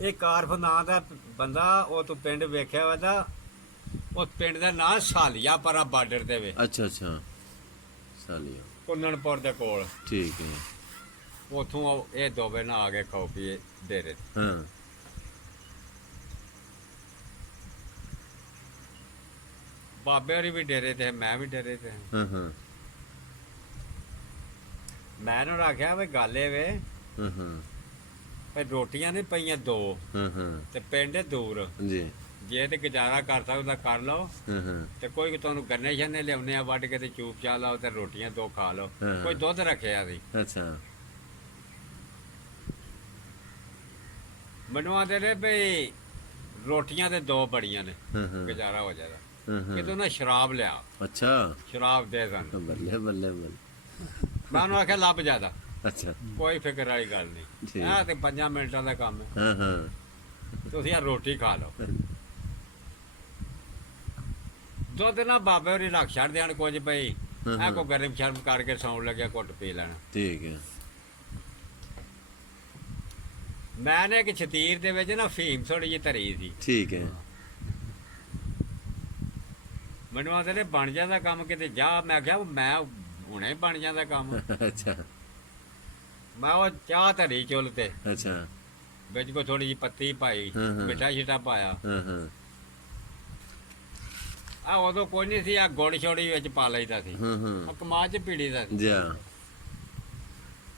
ਇਹ ਕਾਰਫ ਨਾਂ ਦਾ ਬੰਦਾ ਉਹ ਤੂੰ ਪਿੰਡ ਵੇਖਿਆ ਵਾ ਤਾਂ ਉਸ ਪਿੰਡ ਦਾ ਨਾਂ ਸਾਲੀਆ ਪਰਾ ਬਾਰਡਰ ਤੇ ਵੇ। ਅੱਛਾ ਅੱਛਾ ਸਾਲੀਆ ਕੁੰਨਣਪੁਰ ਦੇ ਕੋਲ। ਠੀਕ ਹੈ। ਉਥੋਂ ਇਹ ਦੋਵੇਂ ਨਾ ਆ ਗਏ ਖੌਫੀਏ ਡੇਰੇ ਤੇ। ਹਾਂ ਬਾਬੇ ਹੋਰੀ ਵੀ ਡੇਰੇ ਤੇ, ਮੈਂ ਵੀ ਡੇਰੇ ਤੇ। ਹਾਂ ਹਾਂ ਮੈਂ ਉਹਨੂੰ ਆਖਿਆ ਵੀ ਗੱਲ ਇਹ ਵੇ ਹਾਂ ਹਾਂ ਵੀ ਰੋਟੀਆਂ ਨਹੀਂ ਪਈਆਂ ਦੋ ਹਾਂ ਹਾਂ ਤੇ ਪਿੰਡ ਹੈ ਦੂਰ, ਜੀ ਜੇ ਤੇ ਗੁਜ਼ਾਰਾ ਕਰ ਸਕਦਾ ਕਰ ਲਓ ਹਾਂ ਹਾਂ ਤੇ ਕੋਈ ਤੁਹਾਨੂੰ ਗੰਨੇ ਸ਼ੰਨੇ ਲਿਆਉਣੇ ਆ ਵੱਢ ਕੇ ਤੇ ਚੂਪ ਚਾਹ ਲਾਓ ਤੇ ਰੋਟੀਆਂ ਦੋ ਖਾ ਲਓ। ਹਾਂ। ਕੋਈ ਦੁੱਧ ਰੱਖਿਆ ਸੀ ਅੱਛਾ ਮੈਨੂੰ ਆਂਦੇ ਨੇ ਵੀ ਰੋਟੀਆਂ ਤੇ ਦੋ ਬੜੀਆਂ ਨੇ, ਹਾਂ ਹਾਂ ਗੁਜ਼ਾਰਾ ਹੋ ਜਾਏਗਾ। ਹਾਂ ਹਾਂ ਕਿਤੋਂ ਨਾ ਸ਼ਰਾਬ ਲਿਆ, ਅੱਛਾ ਸ਼ਰਾਬ ਦੇ ਸਾਨੂੰ। ਬੱਲੇ ਬੱਲੇ ਬੱਲੇ ਮੈਂ ਉਹਨੂੰ ਆਖਿਆ ਲੱਭ ਜ਼ਿਆਦਾ, ਅੱਛਾ ਕੋਈ ਫਿਕਰ ਵਾਲੀ ਗੱਲ ਠੀਕ। ਨਹੀਂ, ਇਹ ਤੇ 5 ਮਿੰਟਾਂ ਦਾ ਕੰਮ ਹੈ, ਹਾਂ ਹਾਂ ਤੁਸੀਂ ਆ ਰੋਟੀ ਖਾ ਲਓ। ਦੁੱਧ ਨਾ ਬਾਬੇ ਹੋਰੀ ਰੱਖ ਛੱਡਦੇ ਹਨ ਕੁਝ ਪਈ, ਇਹ ਕੋ ਗਰਮ ਸ਼ਰਮ ਕਰਕੇ ਸੌਣ ਲੱਗਿਆ ਘੁੱਟ ਪੀ ਲੈਣਾ। ਠੀਕ ਹੈ। ਮੈਂ ਨੇ ਇੱਕ ਛਤੀਰ ਦੇ ਵਿੱਚ ਨਾ ਫੀਮ ਥੋੜੀ ਜਿਹੀ ਧਰੀ ਸੀ। ਠੀਕ ਹੈ। ਮੈਨੂੰ ਆਂਦੇ ਨੇ ਬਣ ਜਾਂਦਾ ਕੰਮ ਕਿਤੇ ਜਾ। ਮੈਂ ਕਿਹਾ ਮੈਂ ਹੁਣੇ ਬਣ ਜਾਂਦਾ ਕੰਮ। ਅੱਛਾ ਮੈਂ ਉਹ ਚਾਹ ਧਰੀ ਚੁੱਲ ਤੇ, ਅੱਛਾ ਵਿੱਚ ਕੋ ਥੋੜੀ ਜਿਹੀ ਪੱਤੀ ਪਾਈ, ਹਾਂ, ਹਾਂ। ਮਿੱਠਾ ਛਿੱਟਾ ਪਾਇਆ। ਹਾਂ ਹਾਂ ਆ ਉਦੋਂ ਕੋਈ ਨਹੀਂ ਸੀ, ਆ ਗੁੜ ਛੋੜੀ ਵਿੱਚ ਪਾ ਲਈਦਾ ਸੀ, ਹਾਂ ਆ ਹਾਂ ਕਮਾਦ ਚ ਪੀੜੀ ਦਾ ਸੀ। ਜਾ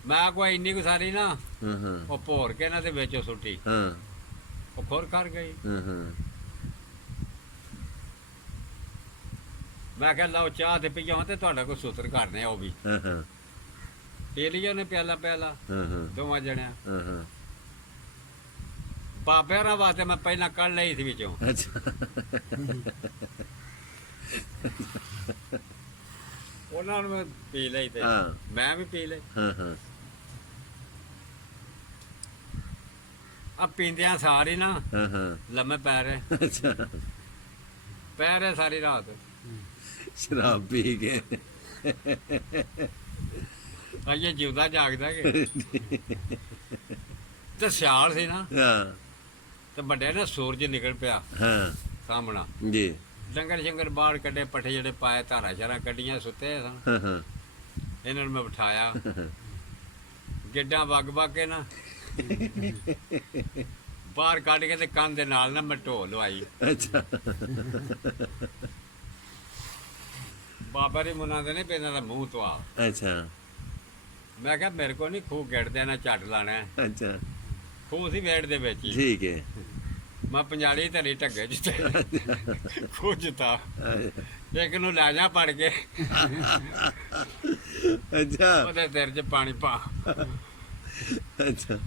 ਮੈਂ ਕੋਈ ਇੰਨੀ ਕੁ ਸਾਰੀ ਨਾ ਹਾਂ ਹਾਂ ਉਹ ਭੋਰ ਕੇ ਨਾ ਤੇ ਵਿੱਚ ਉਹ ਸੁੱਟੀ, ਹਾਂ ਉਹ ਖੁਰ ਕਰ ਗਈ। ਹਾਂ ਹਾਂ ਮੈਂ ਕਿਹਾ ਲਓ ਚਾਹ ਤੇ ਪੀਓ ਤੇ ਤੁਹਾਡਾ ਕੋਈ ਸੂਤਰ ਕਰਨੇ ਉਹ ਵੀ। ਹਾਂ ਹਾਂ ਪੀ ਲਿਓ ਨੇ ਪਿਆਲਾ ਪਿਆਲਾ ਹਾਂ ਹਾਂ ਦੋਵਾਂ ਜਣਿਆਂ। ਹਾਂ ਹਾਂ ਬਾਬੇ ਹੋਰਾਂ ਵਾਸਤੇ ਮੈਂ ਪਹਿਲਾਂ ਕੱਢ ਲਈ ਸੀ ਵਿੱਚੋਂ। ਅੱਛਾ ਉਹਨਾਂ ਨੂੰ ਮੈਂ ਪੀ ਲਈ ਤੇ ਹਾਂ। ਮੈਂ ਵੀ ਪੀ ਲਈ। ਹਾਂ ਹਾਂ ਆ ਪੀਂਦਿਆਂ ਸਾਰੀ ਨਾ ਹਾਂ ਹਾਂ ਲੰਮੇ ਪੈ ਰਹੇ, ਅੱਛਾ ਪੈ ਰਹੇ ਸਾਰੀ ਰਾਤ। ਸ਼ਰਾਬ ਪੀ ਕੇ ਅਜੇ ਜਿਉਂਦਾ ਜਾਗਦਾ ਕਿ ਤੇ ਸਿਆਲ ਸੀ ਨਾ, ਹਾਂ ਤੇ ਵੱਡੇ ਨਾ ਸੂਰਜ ਨਿਕਲ ਪਿਆ ਹਾਂ ਸਾਹਮਣਾ। ਜੀ ਡੰਗਰ ਸ਼ੰਗਰ ਬਾਹਰ ਕੱਢੇ, ਪੱਠੇ ਜਿਹੜੇ ਪਾਏ, ਧਾਰਾਂ ਸ਼ਾਰਾਂ ਕੱਢੀਆਂ, ਸੁੱਤੇ ਸਨ। ਹਾਂ ਹਾਂ ਇਹਨਾਂ ਨੂੰ ਮੈਂ ਬਿਠਾਇਆ, ਗਿੱਡਾਂ ਵਗ ਕੇ ਨਾ ਬਾਹਰ ਕੱਢ ਕੇ ਤੇ ਕੰਨ ਦੇ ਨਾਲ ਨਾ ਮੈਂ ਢੋਲ ਲਵਾਈ। ਅੱਛਾ ਬਾਬਾ ਦੀ ਮੁੰਨਾ ਦੇ ਨੇ ਵੀ ਇਹਨਾਂ ਦਾ ਮੂੰਹ ਧਵਾ। ਅੱਛਾ ਮੈਂ ਕਿਹਾ ਮੇਰੇ ਕੋਲ ਨਹੀਂ ਖੂਹ ਗਿੱਟਦੇ ਨਾ ਝੱਟ ਲਾਣਾ ਹੈ। ਅੱਛਾ ਖੂਹ ਸੀ ਵੇੜ ਦੇ ਵਿੱਚ ਹੀ। ਠੀਕ ਹੈ। ਮੈਂ ਪੰਜਾਲੀ ਧਰੀ ਢੱਗੇ ਜਿੱਤੇ ਖੂਹ ਜਿੱਤਾ, ਇੱਕ ਨੂੰ ਲੈ ਜਾ ਪੜ ਕੇ ਅੱਛਾ ਉਹਦੇ ਸਿਰ 'ਚ ਪਾਣੀ ਪਾ। ਅੱਛਾ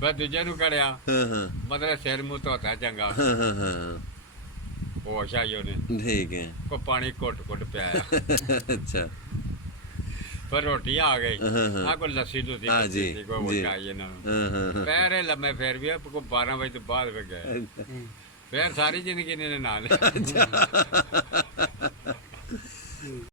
ਮੈਂ ਦੂਜੇ ਨੂੰ ਕੜਿਆ, ਹਾਂ ਹਾਂ ਮਤਲਬ ਸਿਰ ਮੂੰਹ ਧੋਤਾ ਚੰਗਾ, ਹਾਂ ਹਾਂ ਹਾਂ ਹੋਸ਼ ਆਈ ਉਹਨੇ, ਠੀਕ ਹੈ। ਕੋ ਪਾਣੀ ਘੁੱਟ ਘੁੱਟ ਪਿਆਇਆ। ਅੱਛਾ ਫਿਰ ਰੋਟੀ ਆ ਗਈ। ਹਾਂ, ਹਾਂ। ਆ ਕੋਈ ਲੱਸੀ ਲੁੱਸੀ ਹਾਂ ਜੀ, ਪੀਤੀ, ਕੋਈ ਜੀ। ਵਟਾਈ ਇਹਨਾਂ ਨੂੰ। ਹਾਂ ਹਾਂ ਹਾਂ ਪੈਰੇ ਲੰਮੇ ਫੇਰ ਵੀ ਕੋ 12 ਵਜੇ ਤੋਂ ਬਾਅਦ ਫਿਰ ਗਏ। ਫਿਰ ਸਾਰੀ ਜ਼ਿੰਦਗੀ ਨੇ ਨਾਲ